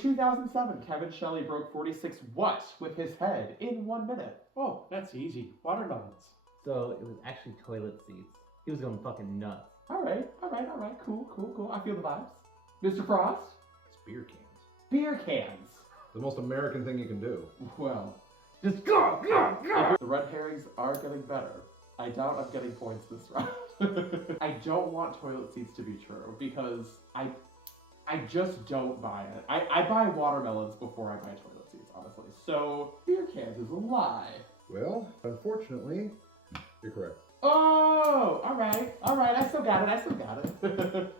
2007, Kevin Shelley broke 46 what with his head in 1 minute? Oh, that's easy. Watermelons. So it was actually toilet seats. He was going fucking nuts. All right. Cool. I feel the vibes. Mr. Frost? It's beer cans. Beer cans. The most American thing you can do. Well, Just go. the red herrings are getting better. I doubt I'm getting points this round. I don't want toilet seats to be true because I just don't buy it. I buy watermelons before I buy toilet seats, honestly. So beer cans is a lie. Well, unfortunately, you're correct. Oh, all right. I still got it.